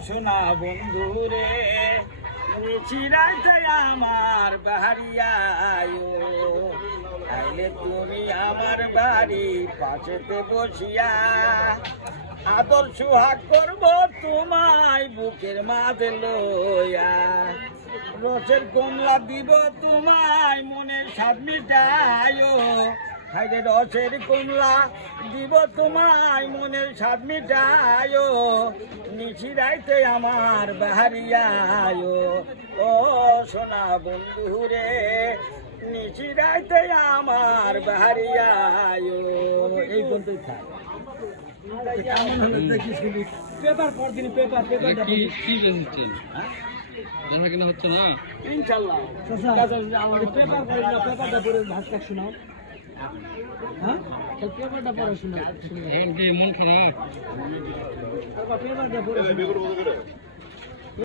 সোনা বন্ধু রে নিচিরাইতে আমার বাহারিয়া আইলে তুমি আমার বাড়ি পাশেতে বসিয়া আদর সুহাগ করব তোমায় বুকের মাঝে লইয়া রসের কমলা দিব তোমায় মনের স্বাদ মিটায় হাইরে রসের কমলা দিব তোমায় মনের স্বাদ মিটায় নিচিরাইতে আমার বাহারিয়ায় ও সোনা বন্ধু রে নিচিরাইতে আমার বাহারিয়ায় এই বলতেই থাক পেপার পর দিন পেপার কি বেচছেন দেখা কিনা হচ্ছে না ইনশাআল্লাহ আমাদের পেপার পড়ে না পেপারটা পড়ে ভাষা শোনাও হ্যাঁ পেপারটা পড়ে শোনাও মন খারাপ পেপারটা পড়ে